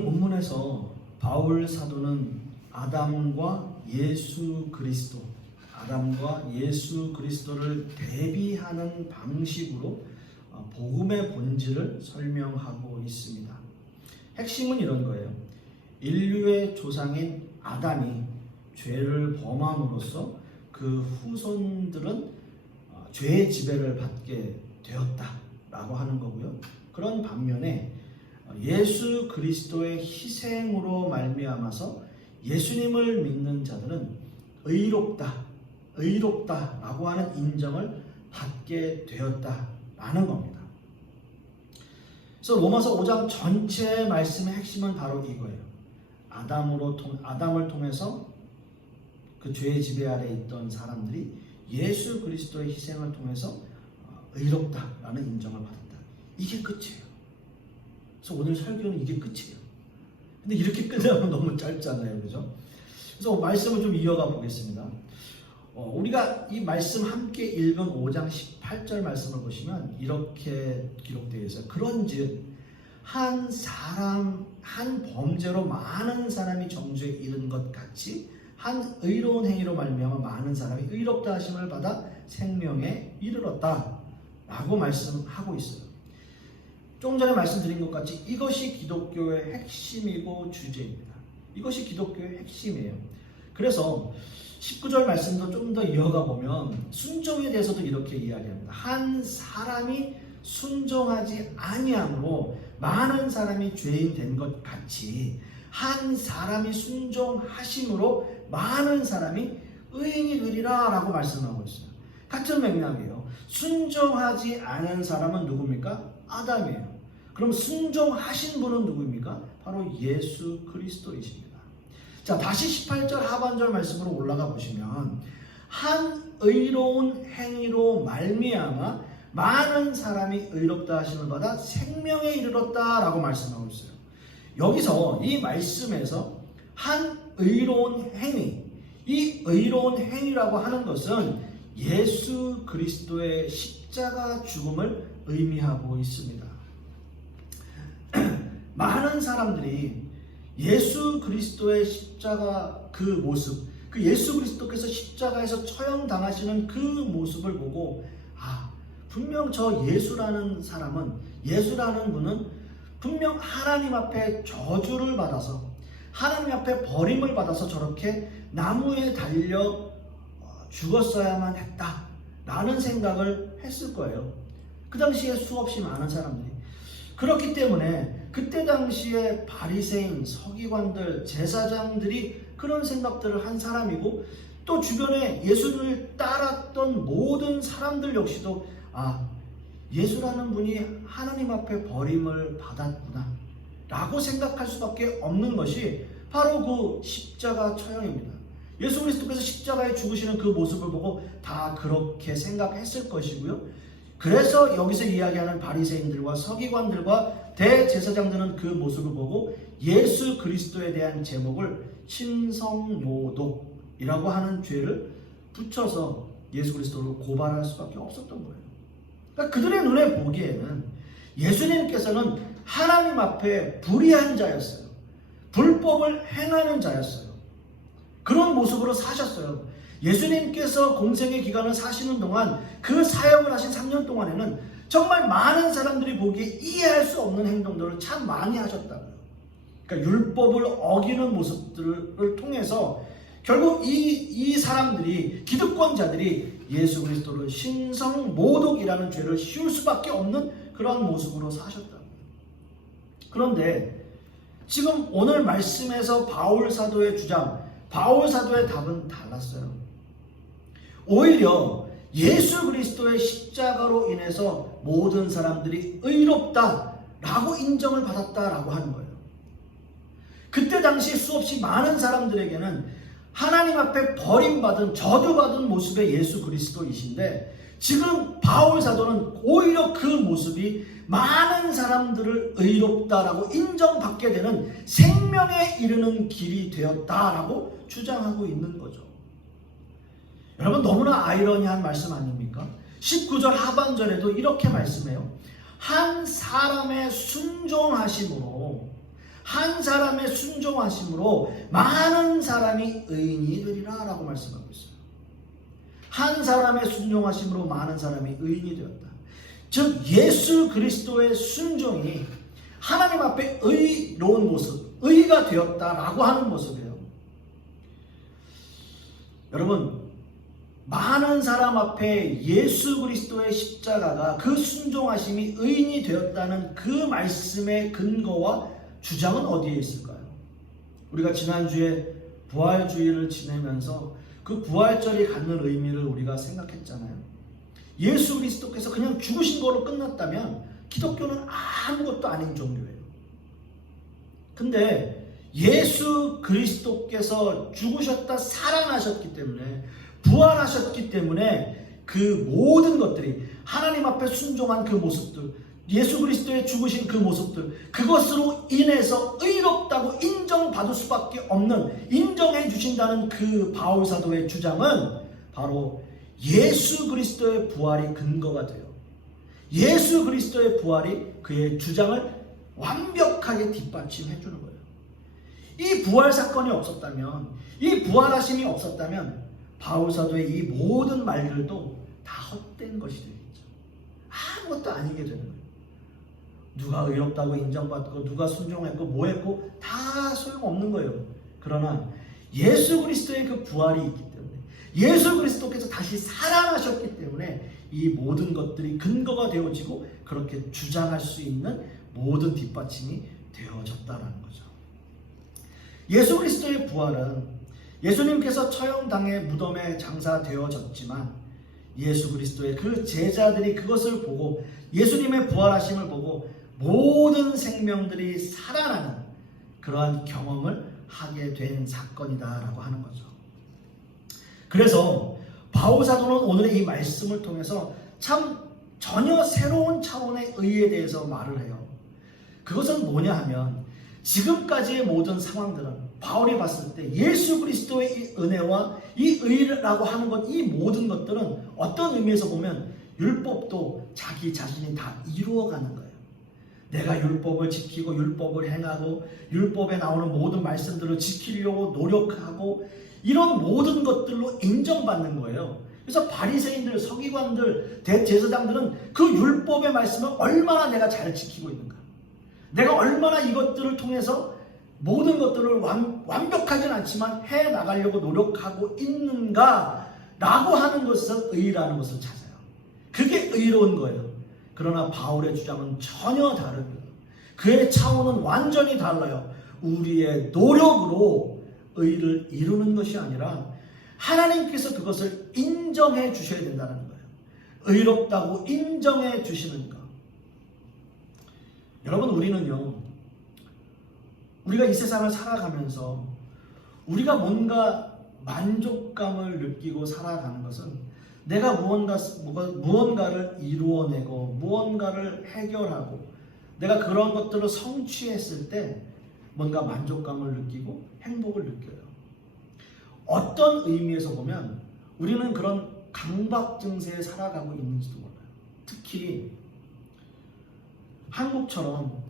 오늘 본문에서 바울 사도는 아담과 예수 그리스도를 대비하는 방식으로 복음의 본질을 설명하고 있습니다. 핵심은 이런 거예요. 인류의 조상인 아담이 죄를 범함으로써 그 후손들은 죄의 지배를 받게 되었다라고 하는 거고요. 그런 반면에 예수 그리스도의 희생으로 말미암아서 예수님을 믿는 자들은 의롭다라고 하는 인정을 받게 되었다라는 겁니다. 그래서 로마서 5장 전체의 말씀의 핵심은 바로 이거예요. 아담을 통해서 그 죄의 지배 아래 있던 사람들이 예수 그리스도의 희생을 통해서 의롭다라는 인정을 받았다. 이게 끝이에요. 그래서 오늘 설교는 이게 끝이에요. 근데 이렇게 끝나면 너무 짧잖아요. 그죠? 그래서 말씀을 좀 이어가 보겠습니다. 우리가 이 말씀 함께 읽은 5장 18절 말씀을 보시면 이렇게 기록되어 있어요. 그런즉 한 범죄로 많은 사람이 정죄에 이른 것 같이 한 의로운 행위로 말미암아 많은 사람이 의롭다 하심을 받아 생명에 이르렀다 라고 말씀하고 있어요. 조금 전에 말씀드린 것 같이 이것이 기독교의 핵심이고 주제입니다. 이것이 기독교의 핵심이에요. 그래서 19절 말씀도 좀 더 이어가 보면 순종에 대해서도 이렇게 이야기합니다. 한 사람이 순종하지 아니함으로 많은 사람이 죄인 된 것 같이 한 사람이 순종하심으로 많은 사람이 의인이 되리라 라고 말씀하고 있어요. 같은 맥락이에요. 순종하지 않은 사람은 누굽니까? 아담이에요. 그럼 순종하신 분은 누구입니까? 바로 예수 그리스도이십니다. 자, 다시 18절 하반절 말씀으로 올라가 보시면 한 의로운 행위로 말미암아 많은 사람이 의롭다 하심을 받아 생명에 이르렀다라고 말씀하고 있어요. 여기서 이 말씀에서 한 의로운 행위, 이 의로운 행위라고 하는 것은 예수 그리스도의 십자가 죽음을 의미하고 있습니다. 많은 사람들이 예수 그리스도의 십자가 그 모습, 그 예수 그리스도께서 십자가에서 처형당하시는 그 모습을 보고 분명 저 예수라는 분은 분명 하나님 앞에 저주를 받아서 하나님 앞에 버림을 받아서 저렇게 나무에 달려 죽었어야만 했다라는 생각을 했을 거예요. 그 당시에 수없이 많은 사람들이. 그렇기 때문에 그때 당시에 바리새인, 서기관들, 제사장들이 그런 생각들을 한 사람이고 또 주변에 예수를 따랐던 모든 사람들 역시도 예수라는 분이 하나님 앞에 버림을 받았구나 라고 생각할 수밖에 없는 것이 바로 그 십자가 처형입니다. 예수 그리스도께서 십자가에 죽으시는 그 모습을 보고 다 그렇게 생각했을 것이고요. 그래서 여기서 이야기하는 바리새인들과 서기관들과 대제사장들은 그 모습을 보고 예수 그리스도에 대한 제목을 신성모독이라고 하는 죄를 붙여서 예수 그리스도를 고발할 수밖에 없었던 거예요. 그러니까 그들의 눈에 보기에는 예수님께서는 하나님 앞에 불의한 자였어요. 불법을 행하는 자였어요. 그런 모습으로 사셨어요. 예수님께서 공생의 기간을 사시는 동안 그 사역을 하신 3년 동안에는 정말 많은 사람들이 보기에 이해할 수 없는 행동들을 참 많이 하셨다고요. 그러니까 율법을 어기는 모습들을 통해서 결국 이 사람들이, 기득권자들이 예수 그리스도를 신성모독이라는 죄를 씌울 수밖에 없는 그런 모습으로 사셨다고요. 그런데 지금 오늘 말씀에서 바울 사도의 주장, 바울 사도의 답은 달랐어요. 오히려 예수 그리스도의 십자가로 인해서 모든 사람들이 의롭다라고 인정을 받았다라고 하는 거예요. 그때 당시 수없이 많은 사람들에게는 하나님 앞에 버림받은, 저주받은 모습의 예수 그리스도이신데 지금 바울 사도는 오히려 그 모습이 많은 사람들을 의롭다라고 인정받게 되는 생명에 이르는 길이 되었다라고 주장하고 있는 거죠. 여러분, 너무나 아이러니한 말씀 아닙니까? 19절 하반절에도 이렇게 말씀해요. 한 사람의 순종하심으로 한 사람의 순종하심으로 많은 사람이 의인이 되리라 라고 말씀하고 있어요. 한 사람의 순종하심으로 많은 사람이 의인이 되었다. 즉 예수 그리스도의 순종이 하나님 앞에 의로운 모습, 의가 되었다라고 하는 모습이에요. 여러분, 많은 사람 앞에 예수 그리스도의 십자가가 그 순종하심이 의인이 되었다는 그 말씀의 근거와 주장은 어디에 있을까요? 우리가 지난주에 부활주의를 지내면서 그 부활절이 갖는 의미를 우리가 생각했잖아요. 예수 그리스도께서 그냥 죽으신 거로 끝났다면 기독교는 아무것도 아닌 종교예요. 근데 예수 그리스도께서 죽으셨다 살아나셨기 때문에, 부활하셨기 때문에 그 모든 것들이 하나님 앞에 순종한 그 모습들, 예수 그리스도의 죽으신 그 모습들, 그것으로 인해서 의롭다고 인정받을 수밖에 없는, 인정해 주신다는 그 바울 사도의 주장은 바로 예수 그리스도의 부활이 근거가 돼요. 예수 그리스도의 부활이 그의 주장을 완벽하게 뒷받침해 주는 거예요. 이 부활 사건이 없었다면, 이 부활하심이 없었다면 바울 사도의 이 모든 말들도 다 헛된 것이 되겠죠. 아무것도 아니게 되는 거예요. 누가 의롭다고 인정받고 누가 순종했고 뭐 했고 다 소용없는 거예요. 그러나 예수 그리스도의 그 부활이 있기 때문에, 예수 그리스도께서 다시 살아나셨기 때문에 이 모든 것들이 근거가 되어지고 그렇게 주장할 수 있는 모든 뒷받침이 되어졌다는 거죠. 예수 그리스도의 부활은 예수님께서 처형당해 무덤에 장사되어졌지만 예수 그리스도의 그 제자들이 그것을 보고, 예수님의 부활하심을 보고 모든 생명들이 살아나는 그러한 경험을 하게 된 사건이다라고 하는 거죠. 그래서 바울 사도는 오늘의 이 말씀을 통해서 참 전혀 새로운 차원의 의에 대해서 말을 해요. 그것은 뭐냐 하면, 지금까지의 모든 상황들은 바울이 봤을 때 예수 그리스도의 이 은혜와 이 의라고 하는 것, 이 모든 것들은 어떤 의미에서 보면 율법도 자기 자신이 다 이루어가는 거예요. 내가 율법을 지키고 율법을 행하고 율법에 나오는 모든 말씀들을 지키려고 노력하고 이런 모든 것들로 인정받는 거예요. 그래서 바리새인들, 서기관들, 대제사장들은 그 율법의 말씀을 얼마나 내가 잘 지키고 있는가, 내가 얼마나 이것들을 통해서 모든 것들을 완벽하진 않지만 해나가려고 노력하고 있는가 라고 하는 것은 의라는 것을 찾아요. 그게 의로운 거예요. 그러나 바울의 주장은 전혀 다릅니다. 그의 차원은 완전히 달라요. 우리의 노력으로 의를 이루는 것이 아니라 하나님께서 그것을 인정해 주셔야 된다는 거예요. 의롭다고 인정해 주시는 것. 여러분, 우리는요, 우리가 이 세상을 살아가면서 우리가 뭔가 만족감을 느끼고 살아가는 것은 내가 무언가를 이루어내고 무언가를 해결하고 내가 그런 것들을 성취했을 때 뭔가 만족감을 느끼고 행복을 느껴요. 어떤 의미에서 보면 우리는 그런 강박 증세에 살아가고 있는지도 몰라요. 특히 한국처럼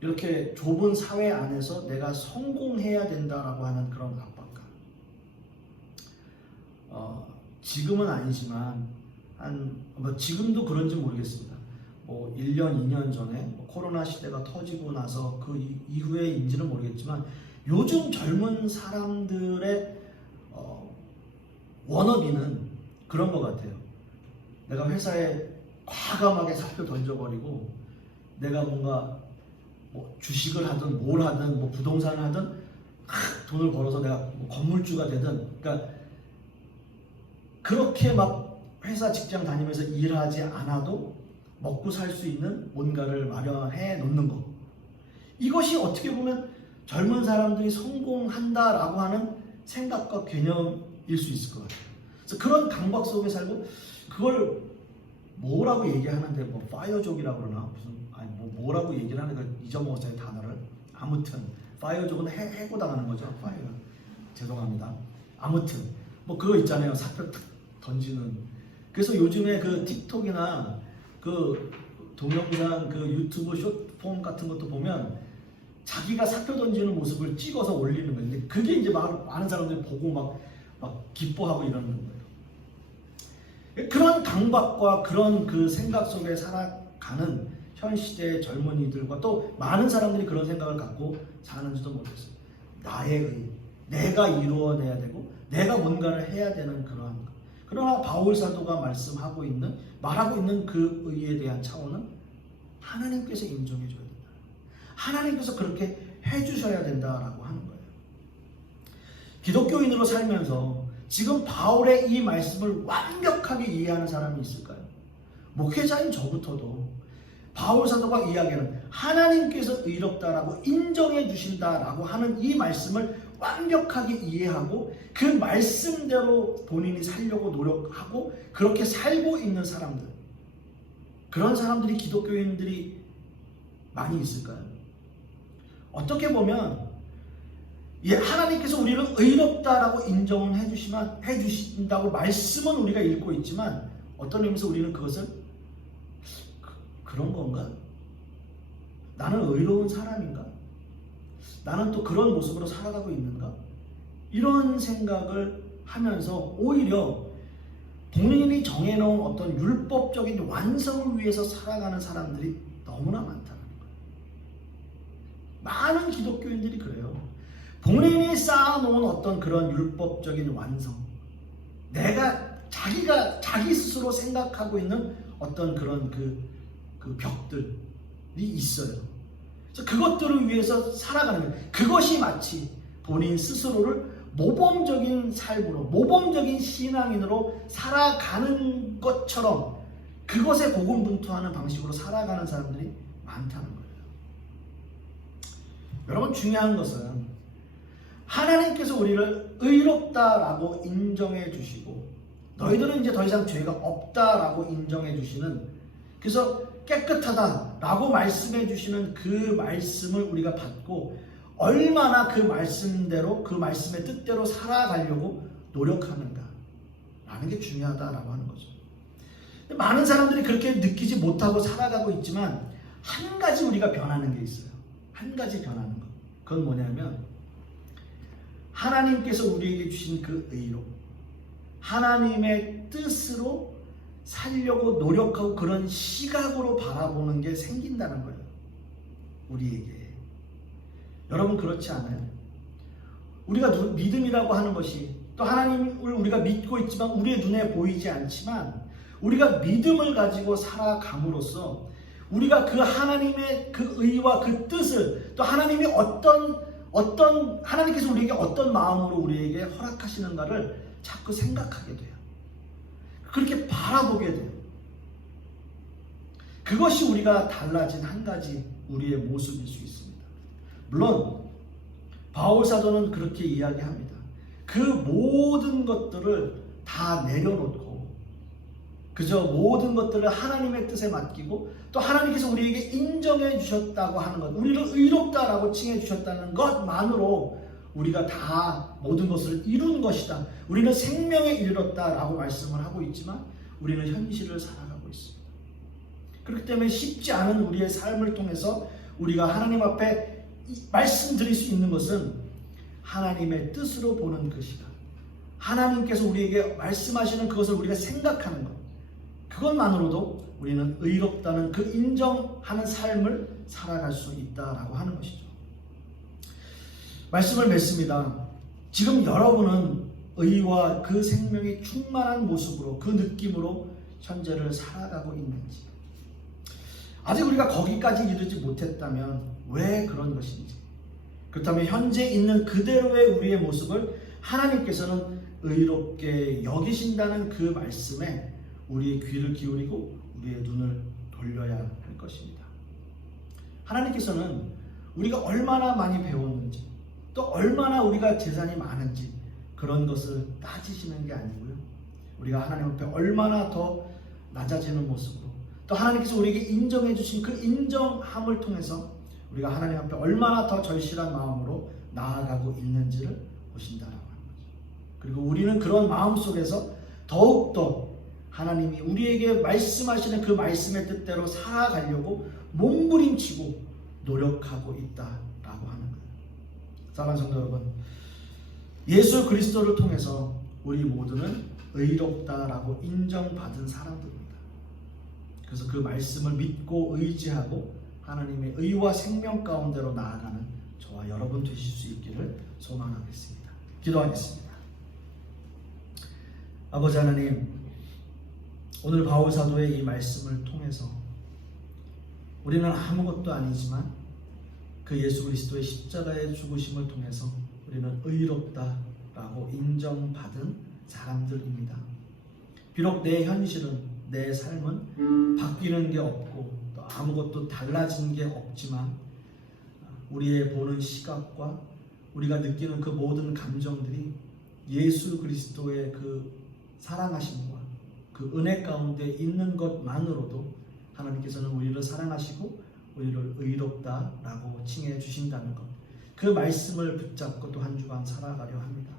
이렇게 좁은 사회 안에서 내가 성공해야 된다라고 하는 그런 압박감. 지금은 아니지만 지금도 그런지 모르겠습니다. 1년, 2년 전에 코로나 시대가 터지고 나서 그 이후에인지는 모르겠지만 요즘 젊은 사람들의 워너비는 그런 것 같아요. 내가 회사에 과감하게 사표 던져버리고 내가 뭔가 주식을 하든 뭘 하든 부동산을 하든 돈을 벌어서 내가 건물주가 되든, 그러니까 그렇게 막 회사 직장 다니면서 일하지 않아도 먹고 살 수 있는 뭔가를 마련해 놓는 것, 이것이 어떻게 보면 젊은 사람들이 성공한다라고 하는 생각과 개념일 수 있을 것 같아요. 그래서 그런 강박 속에 살고 그걸 뭐라고 얘기하는데 파이어족이라고 그러나 뭐라고 얘기를 하는데 잊어먹었어요 단어를. 아무튼 파이어족은 해고 당하는 거죠. 파이어. 죄송합니다. 아무튼 그거 있잖아요. 사표 탁 던지는. 그래서 요즘에 그 틱톡이나 그 동영상 그 유튜브 숏폼 같은 것도 보면 자기가 사표 던지는 모습을 찍어서 올리는 거예요. 그게 이제 많은 사람들이 보고 막 기뻐하고 이러는 거예요. 그런 강박과 그런 그 생각 속에 살아가는 현 시대의 젊은이들과 또 많은 사람들이 그런 생각을 갖고 사는지도 모르겠어요. 나의 의, 내가 이루어내야 되고 내가 뭔가를 해야 되는 그러한 것. 그러나 바울 사도가 말하고 있는 그 의에 대한 차원은 하나님께서 인정해 줘야 된다. 하나님께서 그렇게 해주셔야 된다라고 하는 거예요. 기독교인으로 살면서 지금 바울의 이 말씀을 완벽하게 이해하는 사람이 있을까요? 목회자인 저부터도 바울 사도가 이야기하는 하나님께서 의롭다라고 인정해 주신다라고 하는 이 말씀을 완벽하게 이해하고 그 말씀대로 본인이 살려고 노력하고 그렇게 살고 있는 사람들, 그런 사람들이 기독교인들이 많이 있을까요? 어떻게 보면 하나님께서 우리를 의롭다라고 인정을 해주신다고 말씀은 우리가 읽고 있지만 어떤 의미에서 우리는 그것을 그런 건가? 나는 의로운 사람인가? 나는 또 그런 모습으로 살아가고 있는가? 이런 생각을 하면서 오히려 본인이 정해놓은 어떤 율법적인 완성을 위해서 살아가는 사람들이 너무나 많다는 거예요. 많은 기독교인들이 그래요. 본인이 쌓아놓은 어떤 그런 율법적인 완성, 자기 스스로 생각하고 있는 어떤 그런 그 벽들이 있어요. 그래서 그것들을 위해서 살아가는 거예요. 그것이 마치 본인 스스로를 모범적인 삶으로, 모범적인 신앙인으로 살아가는 것처럼 그것에 고군분투하는 방식으로 살아가는 사람들이 많다는 거예요. 여러분, 중요한 것은 하나님께서 우리를 의롭다라고 인정해 주시고 너희들은 이제 더 이상 죄가 없다라고 인정해 주시는, 그래서 깨끗하다라고 말씀해 주시는 그 말씀을 우리가 받고 얼마나 그 말씀대로, 그 말씀의 뜻대로 살아가려고 노력하는가 라는 게 중요하다라고 하는 거죠. 많은 사람들이 그렇게 느끼지 못하고 살아가고 있지만 한 가지 우리가 변하는 게 있어요. 한 가지 변하는 것. 그건 뭐냐면 하나님께서 우리에게 주신 그 의로 하나님의 뜻으로 살려고 노력하고 그런 시각으로 바라보는 게 생긴다는 거예요. 우리에게. 여러분, 그렇지 않아요? 우리가 믿음이라고 하는 것이, 또 하나님을 우리가 믿고 있지만 우리의 눈에 보이지 않지만 우리가 믿음을 가지고 살아감으로써 우리가 그 하나님의 그 의와 그 뜻을, 또 하나님이 하나님께서 우리에게 어떤 마음으로 우리에게 허락하시는가를 자꾸 생각하게 돼요. 그렇게 바라보게 돼요. 그것이 우리가 달라진 한 가지 우리의 모습일 수 있습니다. 물론 바울 사도는 그렇게 이야기합니다. 그 모든 것들을 다 내려놓고 그저 모든 것들을 하나님의 뜻에 맡기고 또 하나님께서 우리에게 인정해 주셨다고 하는 것, 우리를 의롭다라고 칭해 주셨다는 것만으로 우리가 다 모든 것을 이룬 것이다, 우리는 생명에 이르렀다라고 말씀을 하고 있지만 우리는 현실을 살아가고 있습니다. 그렇기 때문에 쉽지 않은 우리의 삶을 통해서 우리가 하나님 앞에 말씀드릴 수 있는 것은 하나님의 뜻으로 보는 그 시간, 하나님께서 우리에게 말씀하시는 그것을 우리가 생각하는 것, 그것만으로도 우리는 의롭다는 그 인정하는 삶을 살아갈 수 있다라고 하는 것이죠. 말씀을 맺습니다. 지금 여러분은 의와 그 생명이 충만한 모습으로, 그 느낌으로 현재를 살아가고 있는지, 아직 우리가 거기까지 이르지 못했다면 왜 그런 것인지, 그렇다면 현재 있는 그대로의 우리의 모습을 하나님께서는 의롭게 여기신다는 그 말씀에 우리의 귀를 기울이고 우리의 눈을 돌려야 할 것입니다. 하나님께서는 우리가 얼마나 많이 배웠는지, 또 얼마나 우리가 재산이 많은지 그런 것을 따지시는 게 아니고요, 우리가 하나님 앞에 얼마나 더 낮아지는 모습으로, 또 하나님께서 우리에게 인정해 주신 그 인정함을 통해서 우리가 하나님 앞에 얼마나 더 절실한 마음으로 나아가고 있는지를 보신다라고 하는 거죠. 그리고 우리는 그런 마음 속에서 더욱더 하나님이 우리에게 말씀하시는 그 말씀의 뜻대로 살아가려고 몸부림치고 노력하고 있다라고 라고 하는 거예요. 사랑하는 성도 여러분, 예수 그리스도를 통해서 우리 모두는 의롭다라고 인정받은 사람들입니다. 그래서 그 말씀을 믿고 의지하고 하나님의 의와 생명 가운데로 나아가는 저와 여러분 되실 수 있기를 소망하겠습니다. 기도하겠습니다. 아버지 하나님, 오늘 바울 사도의 이 말씀을 통해서 우리는 아무것도 아니지만 그 예수 그리스도의 십자가의 죽으심을 통해서 우리는 의롭다라고 인정받은 사람들입니다. 비록 내 현실은, 내 삶은 바뀌는 게 없고 또 아무것도 달라진 게 없지만 우리의 보는 시각과 우리가 느끼는 그 모든 감정들이 예수 그리스도의 그 사랑하심과 그 은혜 가운데 있는 것만으로도 하나님께서는 우리를 사랑하시고 우리를 의롭다라고 칭해 주신다는 것, 그 말씀을 붙잡고 또 한 주간 살아가려 합니다.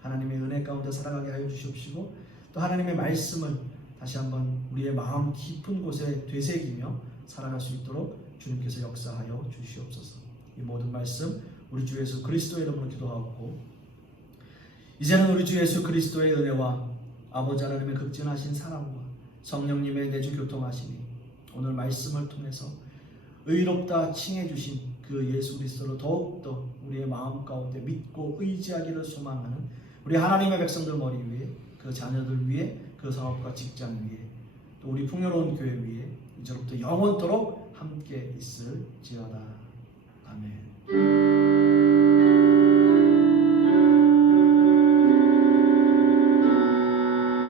하나님의 은혜 가운데 살아가게 하여 주시옵시고 또 하나님의 말씀을 다시 한번 우리의 마음 깊은 곳에 되새기며 살아갈 수 있도록 주님께서 역사하여 주시옵소서. 이 모든 말씀 우리 주 예수 그리스도의 이름으로 기도하옵고, 이제는 우리 주 예수 그리스도의 은혜와 아버지 하나님의 극진하신 사랑과 성령님의 내주 교통하심이 오늘 말씀을 통해서 의롭다 칭해 주신 그 예수 그리스도를 더욱더 우리의 마음 가운데 믿고 의지하기를 소망하는 우리 하나님의 백성들 머리 위에, 그 자녀들 위에, 그 사업과 직장 위에, 또 우리 풍요로운 교회 위에 이제로부터 영원토록 함께 있을지어다. 아멘.